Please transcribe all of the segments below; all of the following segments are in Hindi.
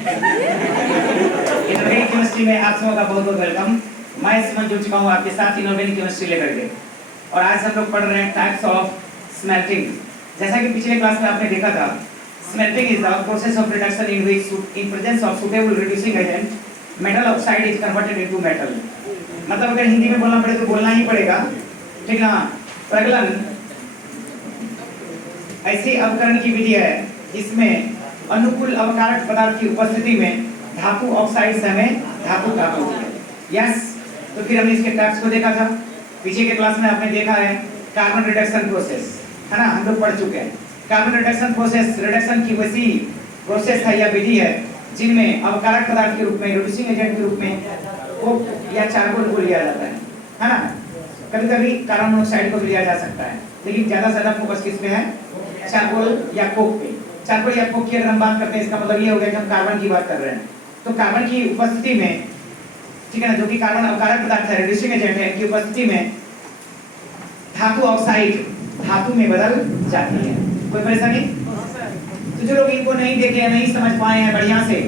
इनऑर्गेनिक केमिस्ट्री में आप सबका बहुत बहुत वेलकम। मैं इस समय जुड़ चुका हूँ आपके साथ इनऑर्गेनिक केमिस्ट्री लेकर के, और आज हम लोग पढ़ रहे हैं टाइप्स ऑफ स्मेल्टिंग। जैसा कि पिछले क्लास में आपने देखा था, smelting is the process of reduction in which in presence of suitable reducing agent metal oxide is converted into metal. मतलब अगर हिंदी में बोलना पड़े तो बोलना ही पड़ेगा, ठीक ना। प्रगलन ऐसी अवकरण की विधि है जिसमें अनुकूल अवकारक पदार्थ की उपस्थिति में धातु ऑक्साइड से हमें धातु प्राप्त होती है। यस, तो फिर हमने इसके टाइप्स को देखा था। पीछे के क्लास में आपने देखा है कार्बन रिडक्शन प्रोसेस, है ना, हम लोग पढ़ चुके हैं। कार्बन रिडक्शन प्रोसेस रिडक्शन की वैसी प्रोसेस है या विधि है जिनमें अवकारक पदार्थ के रूप में, रिड्यूसिंग एजेंट के रूप में कोक या चारकोल को लिया जाता है ना। कभी कभी कार्बन मोनोऑक्साइड को भी लिया जा सकता है, लेकिन ज्यादा से ज्यादा फोकस किस पे है? चारकोल या कोक पे। चारकोल या कोक की अगर हम बात करते हैं, इसका मतलब ये हो गया कि हम कार्बन की बात कर रहे हैं। तो कार्बन की उपस्थिति में, ठीक है ना, जो कि कार्बन अवकारक पदार्थ है, रिड्यूसिंग एजेंट है, की उपस्थिति में धातु ऑक्साइड धातु में बदल जाती है। कोई परेशानी? तो जो लोग इनको नहीं देखे, नहीं समझ पाए हैं बढ़िया से,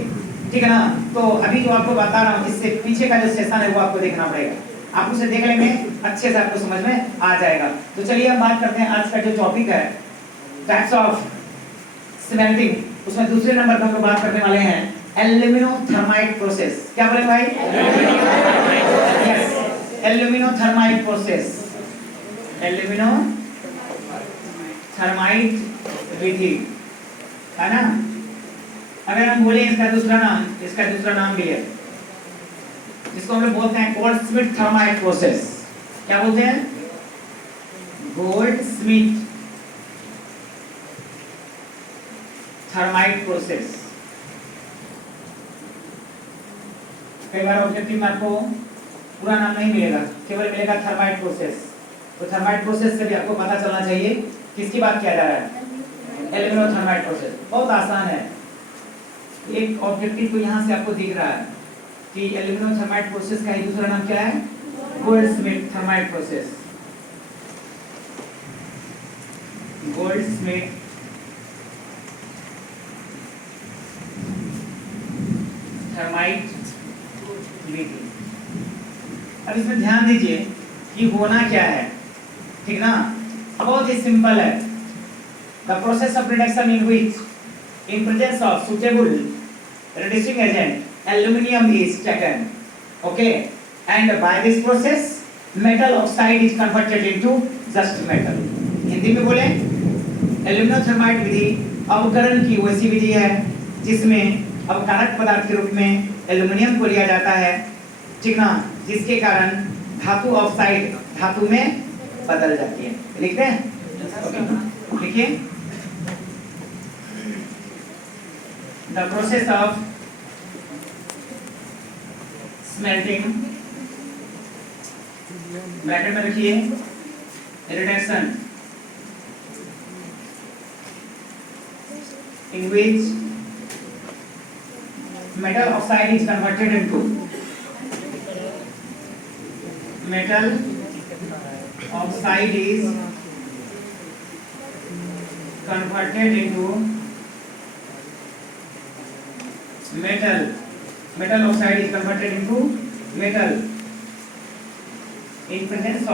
ठीक है ना, तो अभी जो आपको बता रहा हूँ इससे पीछे का जो सेशन है वो आपको देखना पड़ेगा। आप उसे देख लेंगे, अच्छे से आपको समझ में आ जाएगा। तो चलिए हम बात करते हैं आज का जो टॉपिक है टाइप्स ऑफ स्मेल्टिंग। उसमें दूसरे नंबर पर हम लोग बात करने वाले हैं एल्यूमिनोथर्माइट प्रोसेस। क्या बोले भाई? यस, एल्यूमिनोथर्माइट प्रोसेस, एल्यूमिनोथर्माइट विधि, है ना। अगर हम बोले इसका दूसरा नाम भी है, जिसको हम लोग बोलते हैं गोल्डस्मिथ थर्माइट प्रोसेस। क्या बोलते हैं? Goldsmith thermite process. कई बार ऑब्जेक्टिव में आपको पूरा नाम नहीं मिलेगा, केवल मिलेगा थर्माइट प्रोसेस। तो थर्माइट प्रोसेस से भी आपको पता चलना चाहिए किसकी बात किया जा रहा है? Aluminothermite process. बहुत आसान है। एक ऑब्जेक्टिव को यहाँ से आपको दिख रहा है कि एल्यूमिनोथर्माइट प्रोसेस का ही दूसरा नाम क्या है? Goldsmith thermite process. Goldsmith thermite विधि। अब इसमें ध्यान दीजिए कि होना क्या है, ठीक ना। बहुत ही सिंपल है। The process of reduction in which in presence of suitable reducing agent aluminium is taken, okay, and by this process metal oxide is converted into just metal. Hindi में बोले, एल्यूमिनोथर्माइट विधि अवकरण की वैसी विधि है जिसमें अवकारक पदार्थ के रूप में एल्यूमिनियम को लिया जाता है, ठीक ना, जिसके कारण धातु ऑक्साइड धातु में बदल जाती है। लिखते हैं? okay. लिखिए। The process of smelting, bracket में रखिए, reduction in which metal oxide is converted into metal oxide is converted into metal oxide is converted into metal in presence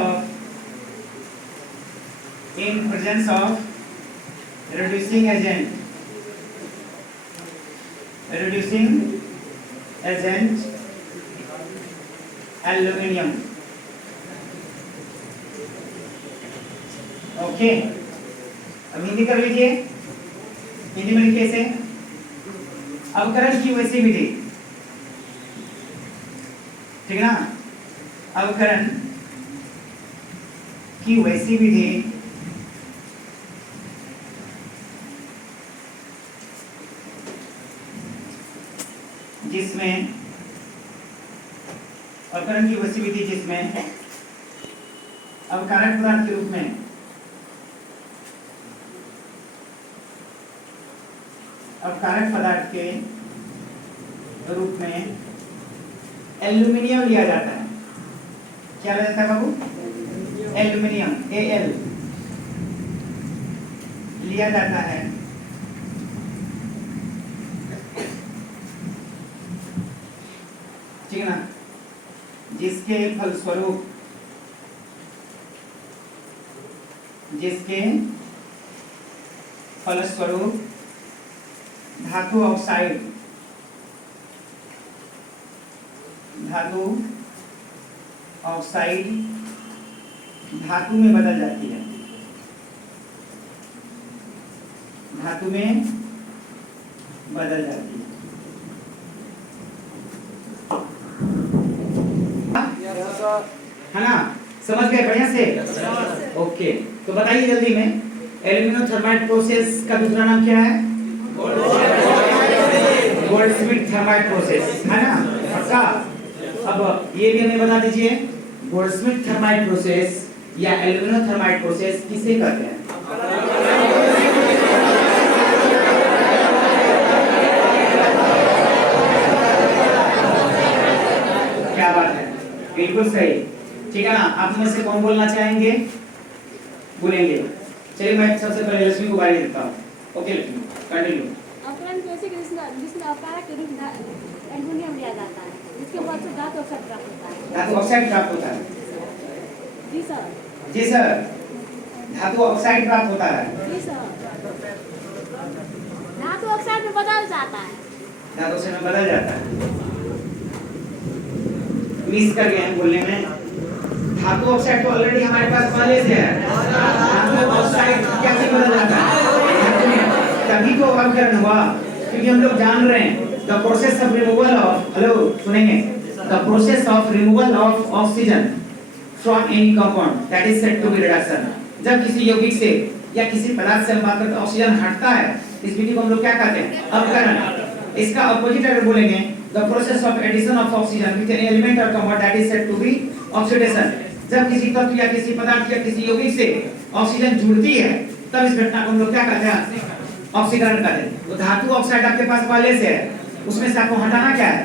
of reducing agent aluminium। Okay, अब हिंदी कर लीजिए। हिंदी में लिखिए इसे, अवकरण की वैसी विधि, ठीक ना, अवकरण की वैसी विधि जिसमें अवकरण की वैसी विधि जिसमें अवकारक पदार्थ के रूप में अवकारक पदार्थ के रूप में एल्यूमिनियम लिया जाता है। क्या लिया जाता है बाबू? एल्यूमिनियम, Al लिया जाता है ठीक है ना, जिसके फलस्वरूप धातु ऑक्साइड धातु में बदल जाती है, धातु में बदल जाती है। है ना, समझ गए बढ़िया से? ओके, तो बताइए जल्दी में, एल्यूमिनो-थर्माइट प्रोसेस का दूसरा नाम क्या है? गोल्डस्मिथ थर्माइट प्रोसेस, है ना? पक्का? अब ये भी हमें बता दीजिए, गोल्डस्मिथ थर्माइट प्रोसेस या एल्यूमिनो-थर्माइट प्रोसेस किसे कहते हैं? क्या बात है, बिल्कुल सही। ठीक है ना, आप में से कौन बोलना चाहेंगे? बोलेंगे। चलिए मैं सबसे पहले लक्ष्मी को बारी देता हूँ। Okay Lakshmi, continue. अपकरण प्रोसेस जिसमें अवकारक के रूप एल्युमिनियम लिया जाता है, जिसके बाद से धातु ऑक्साइड प्राप्त होता है। धातु ऑक्साइड प्राप्त होता है? जी सर। जी सर, धातु ऑक्साइड प्राप्त होता है? जी सर। धातु ऑक्साइड में बदल जाता है। धातु ऑक्साइड में बदल जाता है। मिस कर गए हैं बोलने में। धातु ऑक्साइड तो ऑलरेडी हमारे पास पहले से है। धातु ऑक्साइड कैसे बदल जाता है? तभी तो अपकरण हुआ, क्योंकि हम लोग जान रहे हैं the process of removal of, hello सुनेंगे, the process of removal of oxygen from any compound that is said to be reduction. जब किसी यौगिक से या किसी पदार्थ से मात्र ऑक्सीजन हटता है, इस विधि को हम लोग क्या कहते हैं? अपकरण। इसका अपोजिट अगर बोलेंगे, the process of addition of oxygen with an element और compound that is said to be oxidation. जब किसी तत्व या किसी पदार्थ या किसी यौगिक से ऑक्सीजन जुड़ती है, तब इस घटना को हम लोग क्या कहते हैं? ऑक्सीकरण कहते हैं। तो धातु ऑक्साइड आपके पास पहले से है, उसमें से आपको हटाना क्या है?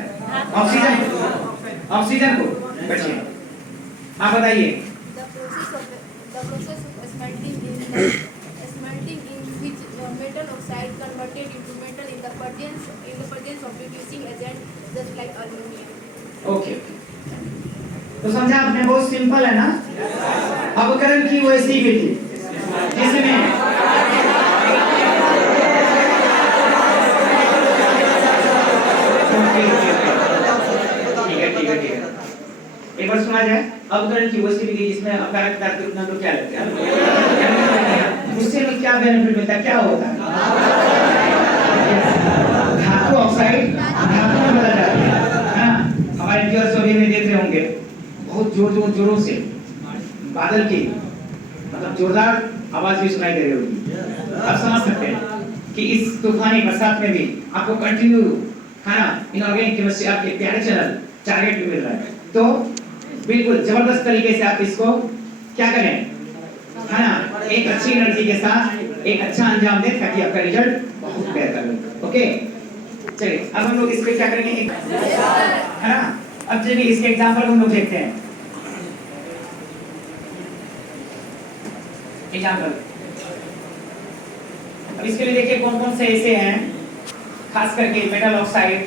ऑक्सीजन को। बचिए, आप बताइए। The process of smelting in which metal oxide converted into metal in the presence of reducing agent just like aluminum. Okay, तो समझा आपने? बहुत सिंपल है ना? अपकरण की वैसी विधि जिसमें ठीक है, एक बार सुना जाए। अपकरण की वैसी विधि जिसमें अपकारक पदार्थ के रूप में हम लोग क्या लेते हैं? उससे हमें क्या बेनिफिट मिलता है, क्या होता है? धातु ऑक्साइड धातु में बदल जाती है ना? हमारे व्यूअर्स अभी में देख रहे होंगे, बहुत जोरों से बादल की मतलब जोरदार आवाज भी सुनाई दे रही होगी। आप समझ सकते हैं कि इस तूफानी बरसात में भी आपको कंटिन्यू खाना इनऑर्गेनिक केमिस्ट्री आपके प्यारे चैनल टारगेट पे मिल रहा है। तो बिल्कुल जबरदस्त तरीके से आप इसको क्या करें, है ना, एक अच्छी एनर्जी के साथ एक अच्छा अंजाम दें ताकि आपका रिजल्ट बहुत बेहतर हो। ओके, चलिए अब हम लोग इस पे क्या करेंगे, है ना। अब चलिए इसके एग्जांपल हम लोग देखते हैं। एग्जांपल, अब इसके लिए देखिए कौन कौन से ऐसे हैं, खास करके मेटल ऑक्साइड,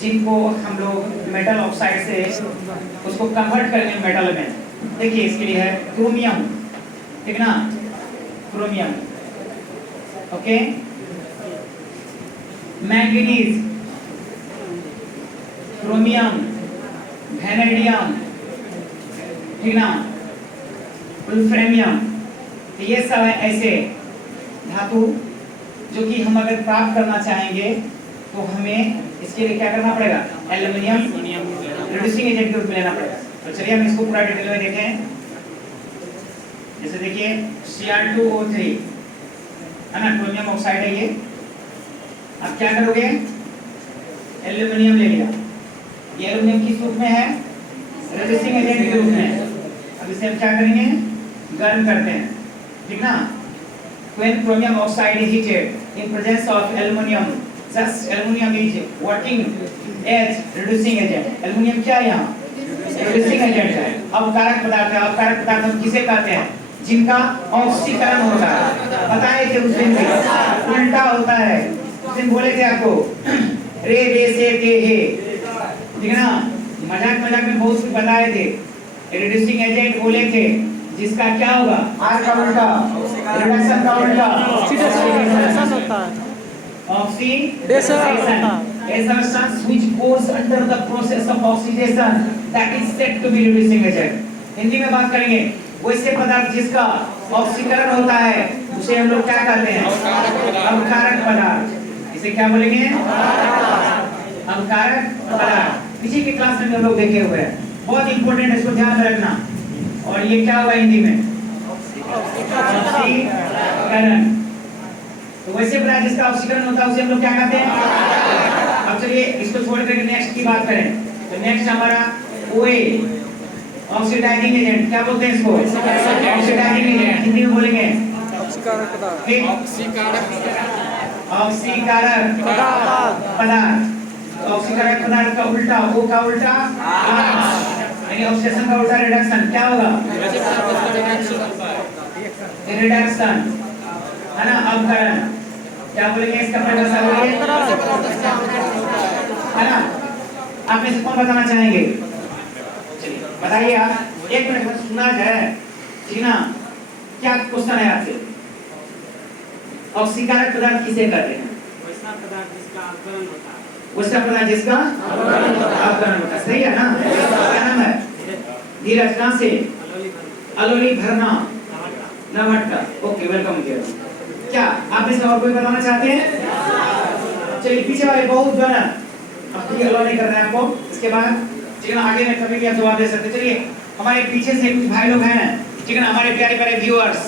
जिनको हम लोग मेटल ऑक्साइड से उसको कन्वर्ट करेंगे मेटल में। देखिए इसके लिए है क्रोमियम, ठीक ना, chromium, okay, manganese, chromium, vanadium, ठीक ना, वोल्फ्रेमियम। ये सब है ऐसे धातु जो कि हम अगर प्राप्त करना चाहेंगे तो हमें इसके लिए क्या करना पड़ेगा? एल्युमिनियम रिड्यूसिंग एजेंट के रूप में लेना पड़ेगा। तो चलिए हम इसको पूरा डिटेल में देखें। जैसे देखिए Cr2O3 है ना, क्रोमियम ऑक्साइड है ये। अब क्या करोगे? एल्युमिनियम ले लिया, ये एल्युमिनियम किस रूप में है? रिड्यूसिंग एजेंट के रूप में। अब इसे हम क्या करेंगे? गर्म करते हैं, ठीक ना। When chromium oxide is heated in presence of aluminium, thus aluminium is working as reducing agent. Aluminium क्या है यहाँ? Reducing agent है। अपकारक पदार्थ है। अपकारक पदार्थ हम किसे कहते हैं? जिनका ऑक्सीकरण होता है। बताए थे उस दिन भी उल्टा होता है। उस दिन बोले थे आपको रे दे से ते हे, ठीक है ना। मजाक मजाक में बहुत कुछ बताए थे, रिड्यूसिंग एजेंट बोले थे, जिसका क्या होगा, आर का उल्टा, रिडक्शन का उल्टा ऑक्सीडेशन होता है। oxidation is a substance which goes under the process of oxidation that is said to be reducing agent. Hindi में बात करेंगे, वैसे पदार्थ जिसका ऑक्सीकरण होता है उसे हम लोग क्या कहते हैं, अवकारक पदार्थ। इसे क्या बोलेंगे, अवकारक पदार्थ। पीछे की क्लास में हम लोग देखे हुए हैं, बहुत इंपॉर्टेंट है, इसको ध्यान में रखना। और ये क्या हुआ हिंदी में, ऑक्सीकरण। तो वैसे पदार्थ जिसका ऑक्सीकरण होता है उसे हम लोग क्या कहते हैं। अब चलिए इसको छोड़ करके नेक्स्ट की बात करें, तो नेक्स्ट हमारा OA, ऑक्सीडाइजिंग एजेंट। क्या बोलते हैं इसको, ऑक्सीडाइजिंग एजेंट। हिंदी में बोलेंगे ऑक्सीकारक पदार्थ। ऑक्सीकारक पदार्थ। ऑक्सीकारक पदार्थ का उल्टा, O का उल्टा यानी ऑक्सीडेशन का उल्टा रिडक्शन। क्या होगा, रिडक्शन, है ना, अवकरण। क्या बोलेंगे इसका परिभाषा, है ना। आप में से कौन बताना चाहेंगे, चलिए बताइए आप। एक मिनट में सुना जाए, जीना क्या क्वेश्चन है आपसे। ऑक्सीकारक पदार्थ किसे कहते हैं, वैसा पदार्थ जिसका अवकरण होता है। वैसा पदार्थ जिसका अवकरण होता है, सही है ना। क्या नाम है, धीरज। कहां से, अलोली भरना नवट्टा। ओके, वेलकम किया। क्या आप इसमें और कोई बताना चाहते हैं। चलिए पीछे वाले बहुत जो है ना, अब ये अलाउ नहीं कर रहे हैं आपको। इसके बाद ठीक है, आगे में कभी भी आप जवाब दे सकते। चलिए हमारे पीछे से कुछ भाई लोग हैं, ठीक है ना, हमारे प्यारे प्यारे व्यूअर्स,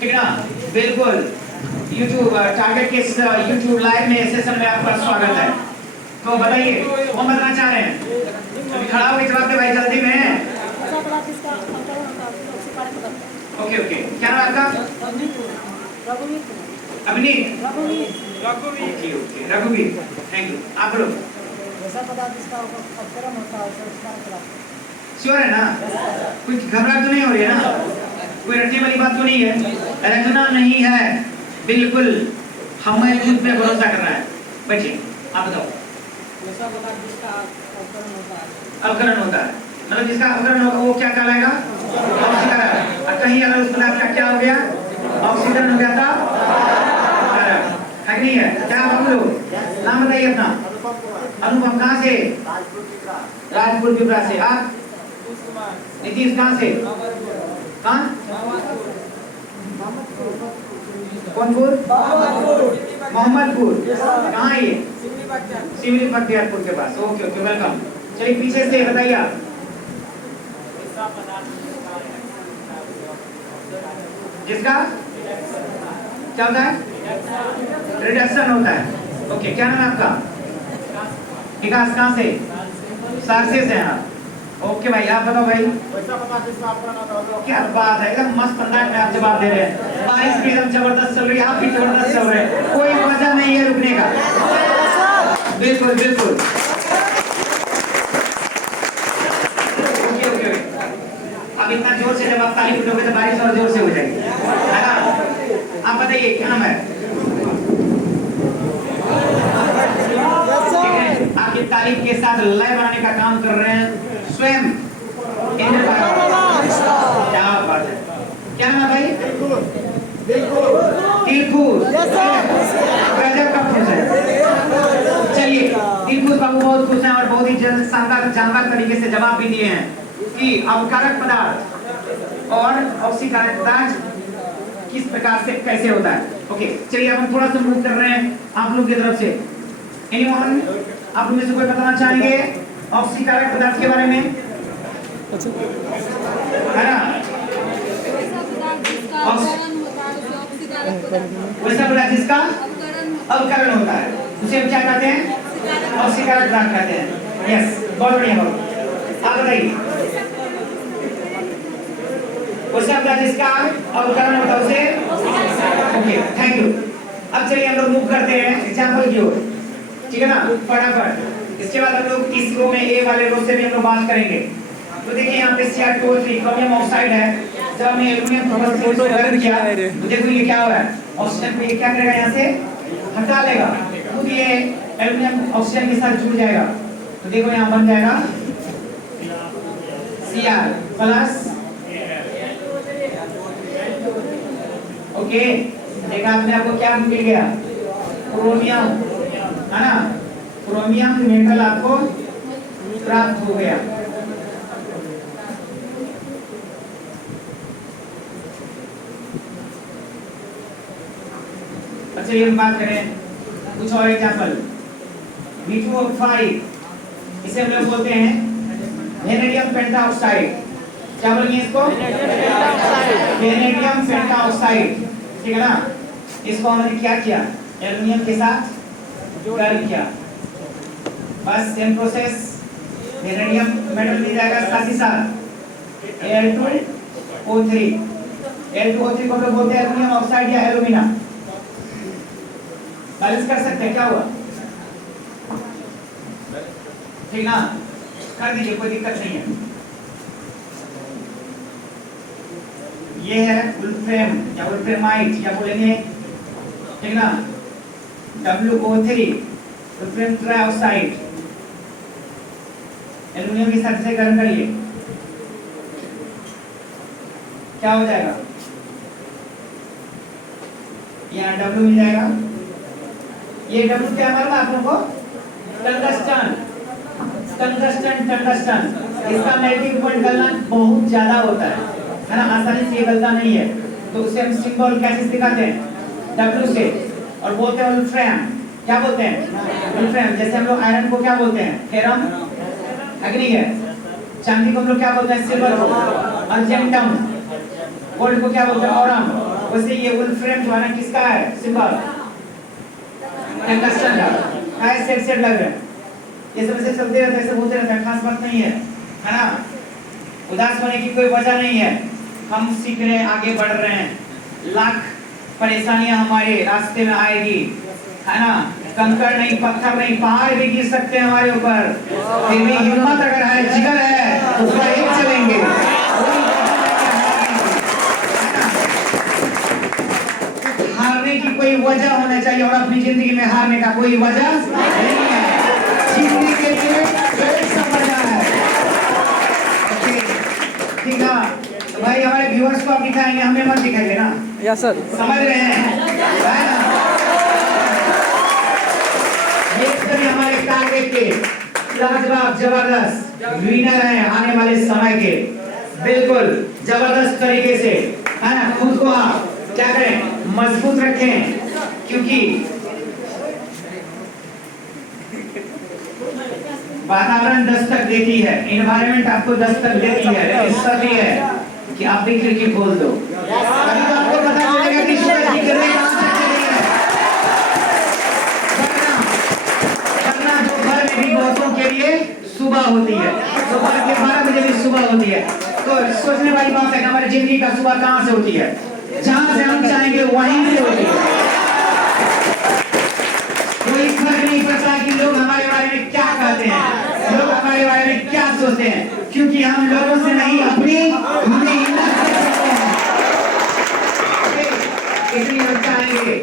ठीक है ना, बिल्कुल YouTube टारगेट के YouTube लाइव में सेशन में आपका स्वागत है। तो बताइए कौन बताना चाह रहे हैं, अभी खड़ा होकर जवाब दे भाई, जल्दी में। ऐसा पदार्थ जिसका अवकरण होता है उसे ऑक्सीकारक पदार्थ। ओके ओके, क्या नाम आपका, रघुवीर। अभिनीत। रघुवीर। ओके ओके, रघुवीर, थैंक यू। आप लोग ऐसा पदार्थ जिसका अवकरण होता है उसे ऑक्सीकारक पदार्थ। श्योर है ना, कुछ घबराहट तो नहीं हो रही है ना, कोई रटने वाली बात तो नहीं है, रटना नहीं है, बिल्कुल हमें खुद पे भरोसा करना है। बच्चे आप बताओ, ऐसा पदार्थ जिसका अवकरण होता है, अवकरण होता है, मतलब जिसका अवकरण होगा वो क्या कहलाएगा, ऑक्सीकरण। और कहीं अगर उस पदार्थ का क्या हो गया, ऑक्सीकरण हो गया था, है कि नहीं है। क्या आप लोग नाम बताइए अपना। अनुपम कहाँ से, राजपुर पिपरा से। आप नीतीश कहाँ से, कहाँ, कौनपुर, मोहम्मदपुर। कहाँ है ये, सिवनी बख्तियारपुर के पास। Okay okay, welcome. चलिए पीछे से बताइए आप। जिसका क्या होता है, रिडक्शन होता है। ओके, क्या नाम है आपका, विकास। कहाँ से, सारसे से हैं आप। ओके भाई, आप बताओ भाई। क्या बात है, एकदम मस्त अंदाज में आप जवाब दे रहे हैं। बारिश भी एकदम जबरदस्त चल रही है, आप भी जबरदस्त चल रहे हैं, कोई वजह नहीं है रुकने का। बिल्कुल बिल्कुल, ओके ओके। अब इतना जोर से जब आप ताली बजाओगे तो बारिश और जोर से हो जाएगी, है ना। आप बताइए क्या नाम है, आपकी तारीफ के साथ लय बनाने का काम कर रहे हैं स्वयं। क्या बात है, क्या नाम है भाई, दिलखुश। गजब का खुश है। चलिए दिलखुश बाबू बहुत खुश हैं और बहुत ही जल्द शानदार जानदार तरीके से जवाब भी दिए हैं कि अवकारक पदार्थ और ऑक्सीकारक पदार्थ किस प्रकार से कैसे होता है। ओके, चलिए अब हम थोड़ा सा मूव कर रहे हैं आप लोग की तरफ से। एनीवन, आप में से कोई बताना चाहेंगे ऑक्सीकारक पदार्थ के बारे में, है ना। वैसा पदार्थ जिसका अवकरण होता है उसे ऑक्सीकारक पदार्थ। वैसा पदार्थ जिसका अवकरण अवकरण होता है उसे हम क्या कहते हैं, ऑक्सीकारक पदार्थ कहते हैं। यस, बहुत बढ़िया बाबू। आप बताइए, वैसा पदार्थ जिसका अवकरण होता है उसे, ओके थैंक यू। अब चलिए हम लोग मूव करते हैं एग्जाम्पल की ओर, ठीक है ना, फटाफट। इसके बाद हम लोग इस रो में ए वाले रो से भी हम लोग बात करेंगे। तो देखिए यहाँ पे Cr2O3 क्रोमियम ऑक्साइड है। जब हमने एल्युमिनियम को गर्म किया तो देखो ये क्या हो रहा है, ऑक्सीजन को ये क्या करेगा, यहाँ से हटा लेगा, तो ये एल्युमिनियम ऑक्सीजन के साथ जुड़ जाएगा। तो देखो यहाँ बन जाएगा Cr प्लस ओके, देखा आपने, आपको क्या मिल गया? क्रोमियम, है ना? क्रोमियम मेटल आपको प्राप्त हो गया। अच्छा, ये बात करें कुछ और एग्जांपल। V2O5 इसे हम लोग बोलते हैं वेनेडियम पेंटाऑक्साइड। क्या बोलेंगे इसको? वेनेडियम पेंटाऑक्साइड, ठीक है ना? इसको हमने क्या किया? एल्युमिनियम के साथ गर्म किया, बस सेम प्रोसेस। वेनेडियम मेटल मिल जाएगा, साथ ही साथ Al2O3। Al2O3 को हम लोग बोलते हैं एल्युमिनियम ऑक्साइड या एल्यूमिना। बैलेंस कर सकते हैं, क्या हुआ? ठीक ना? कर दीजिए, कोई दिक्कत नहीं है। ये है वुल्फ्रेम या वुल्फ्रेमाइट या बोलेंगे, ठीक ना? WO3 वुल्फ्रेम ट्राइऑक्साइड, एल्युमिनियम के साथ से गर्म करिए, क्या हो जाएगा? यहाँ W मिल जाएगा। ये W क्या मालूम आप लोगों को? टंगस्टन। टंगस्टन इसका मेल्टिंग पॉइंट गलना बहुत ज्यादा होता है ना? आसानी से ये गलता नहीं है, तो उसे हम सिंबल कैसे दिखाते हैं? W से, और बोलते हैं वुल्फ्रेम। क्या बोलते हैं? वुल्फ्रेम। जैसे हम लोग आयरन को क्या बोलते हैं? फेरम, अग्नि है। चांदी को हम लोग क्या बोलते हैं? सिल्वर को, अर्जेंटम। गोल्ड को क्या बोलते हैं? ऑरम। वैसे ये वुल्फ्रेम जो है ना, किसका है सिंबल? टंगस्टन का है। सेट लग रहा है, ये सब से चलते रहते हैं, ऐसे होते रहते हैं, खास बात नहीं है, है ना? उदास होने की कोई वजह नहीं है। हम सीख रहे हैं, आगे बढ़ रहे हैं। लाख परेशानियां हमारे रास्ते में आएगी, है ना? कंकड़ नहीं, पत्थर नहीं, पहाड़ भी गिर सकते हैं हमारे ऊपर, फिर भी हिम्मत अगर है, जिगर है, तो वही चलेंगे। हारने की कोई वजह होना चाहिए, और अपनी जिंदगी में हारने का कोई वजह नहीं है। जीतने के लिए समझना है, ठीक है? तो भाई हमारे व्यूअर्स को आप दिखाएंगे, हमें मत दिखाइए ना। Yes sir. समझ रहे हैं, है ना? ये सभी हमारे टारगेट के लाजवाब जबरदस्त विनर हैं आने वाले समय के, बिल्कुल जबरदस्त तरीके से, है ना? खुद को आप क्या करें? मजबूत रखें, क्योंकि वातावरण दस्तक देती है, एनवायरनमेंट आपको दस्तक देती है, लेकिन सच ये है कि आप भी खिड़की खोल दो, अभी तो आपको पता चलेगा कि सूरज की किरणें कहां से चली है। वरना दोपहर में भी बहुतों के लिए सुबह होती है, दोपहर के 12 बजे भी सुबह होती है। तो सोचने वाली बात है कि हमारी जिंदगी का सुबह कहां से होती है? जहां से हम चाहेंगे वहीं से होती है। कोई फर्क नहीं पड़ता कि लोग हमारे बारे में क्या कहते हैं, लोग हमारे बारे में क्या सोचते हैं, क्योंकि हम लोगों से नहीं, अपनी मेहनत से करते हैं। इसलिए हम चाहेंगे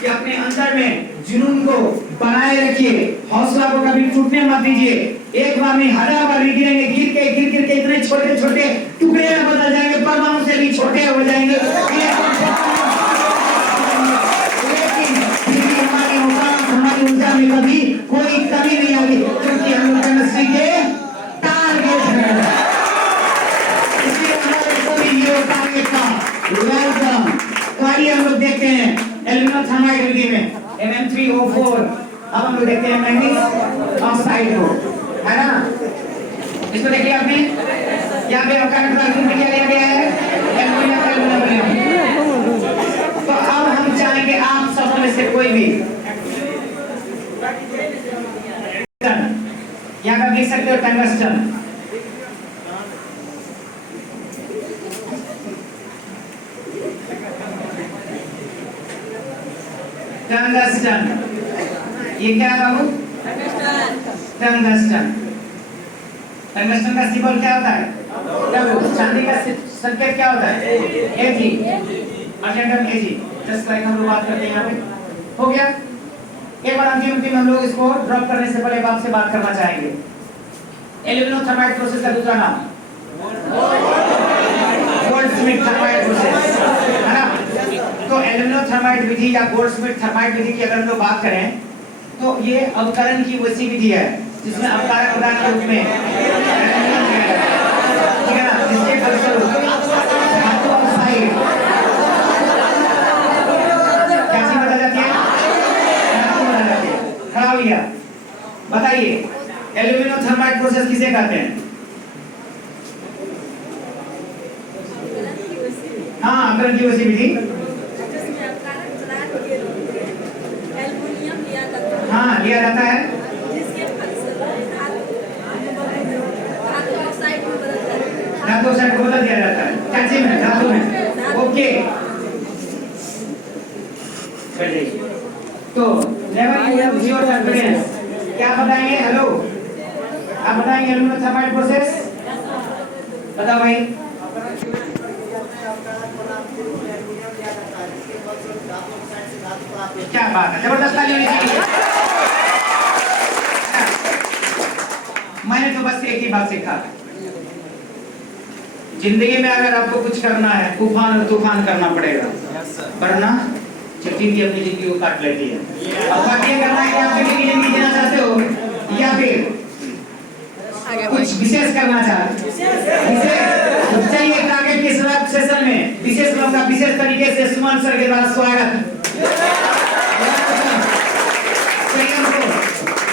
कि अपने अंदर में जुनून को बनाए रखिए, हौसला को कभी टूटने मत दीजिए। एक बार नहीं, 1000 बार भी गिरेंगे, गिर के इतने छोटे छोटे टुकड़े में बदल जाएंगे, परमाणु से भी छोटे हो जाएंगे। हमारी ऊर्जा में कभी कोई कमी नहीं आएगी, क्योंकि हम लोग केमिस्ट्री के टारगेट हैं। इसलिए हमारे सभी हीरो टारगेट का वेलकम। तो आइए हम लोग देखते हैं एल्यूमिनियम थाइमाइड विधि में MM3O4। अब हम लोग देखते हैं मैंगनीज ऑक्साइड को, है ना? इसको देखिए आपने, यहाँ पे आपका क्या लिया गया है? एल्यूमिनियम। तो अब हम चाहेंगे आप सब में से कोई भी, यहाँ पे देख सकते हो टंगस्टन, टंगस्टन, ये क्या है बाबू? टंगस्टन। टंगस्टन का सिंबल क्या होता है? W। चांदी का संकेत क्या होता है? Ag। Argentum Ag। Just like हम लोग बात करते हैं यहाँ पे, हो गया? एक बार अंतिम हम लोग इसको ड्रॉप करने से पहले आपसे बात करना चाहेंगे। एल्यूमिनियम थाइमाइड प्रोसेस का दूसरा नाम गोल्डस्मिथ थर्माइट प्रोसेस, है ना? तो एल्यूमिनो-थर्माइट विधि या गोल्डस्मिथ थर्माइट विधि की अगर हम लोग बात करें तो ये अवकरण की वैसी विधि है जिसमें अपकारक पदार्थ के रूप में एल्यूमिनियम दिया जाता है, ठीक है ना? जिसके फलस्वरूप धातु ऑक्साइड क्या चीज बदल जाती है? धातु बदल जाती है। खड़ा हो गया, बताइए एल्यूमिनो-थर्माइट प्रोसेस किसे कहते हैं? हाँ, अवकरण की वैसी विधि। हाँ, लिया जाता है। धातु ऑक्साइड को बदल दिया जाता है क्या चीज में? धातु में। ओके, चलिए तो नेवर यूज योर कॉन्फिडेंस। क्या बताएंगे? हेलो, आप बताएंगे एल्यूमिनो-थर्माइट प्रोसेस? बताओ भाई। क्या बात है, जबरदस्त ताली होनी चाहिए। मैंने तो बस एक ही बात सीखा, जिंदगी में अगर आपको कुछ करना है तूफान और तूफान करना पड़ेगा, वरना चिट्ठी भी अपनी जिंदगी को काट लेती है। अब बात ये करना है कि आप कितनी जिंदगी जीना चाहते हो या फिर कुछ विशेष करना चाहते हो। चलिए आगे के सेशन में विशेष लोगों का विशेष तरीके से सुमन सर के द्वारा स्वागत।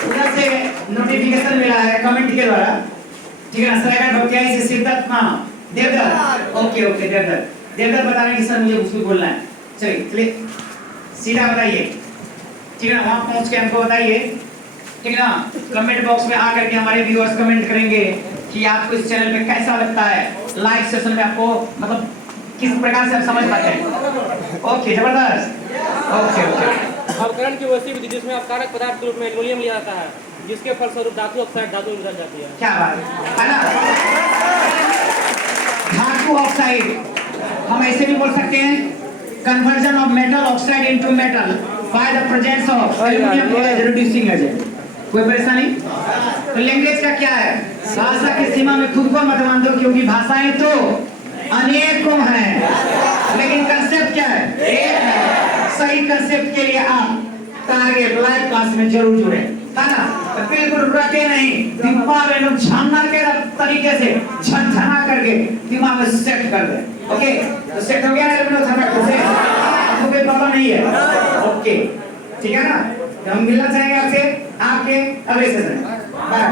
उधर से नोटिफिकेशन मिला है कमेंट के द्वारा, ठीक है ना? सर भक्तियाई से सिद्धार्थ मां देवदत्त, ओके ओके देवदत्त बता रहे हैं कि सर मुझे उसको बोलना है। चलिए सीधा बताइए, ठीक है ना? वहां पहुंच के हमको बताइए, ठीक है ना? कमेंट बॉक्स में आकर के हमारे व्यूअर्स कमेंट करेंगे कि आपको इस चैनल पे कैसा लगता है, लाइव सेशन में आपको मतलब किस प्रकार से आप समझ पाते हैं। ओके, जबरदस्त। ओके ओके, अवकरण की वैसी विधि जिसमें अपकारक पदार्थ के रूप में एल्युमिनियम लिया जाता है, जिसके फलस्वरूप धातु ऑक्साइड धातु में बदल जाती है। क्या बात है ना? धातु ऑक्साइड हम ऐसे भी बोल सकते हैं, conversion of metal oxide into metal by the presence of aluminium as reducing agent. कोई परेशानी? तो लैंग्वेज का क्या है? भाषा की सीमा में खुद को मत बांधो, क्योंकि भाषाएं तो अनेकों हैं, लेकिन कंसेप्ट क्या है? एक है। सही कंसेप्ट के लिए आप टारगेट लाइव क्लास में जरूर जुड़े, है ना? तो बिल्कुल रटे नहीं, दिमाग में एकदम झन्ना के तरीके से झनझना करके दिमाग में सेट कर दे। ओके, तो सेट हो गया एल्यूमिनो-थर्माइट प्रोसेस, आपको कोई प्रॉब्लम नहीं है। ओके, ठीक है ना? तो हम मिलना चाहेंगे आपसे आपके अगले सेशन में। बाय।